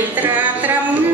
el tra, tra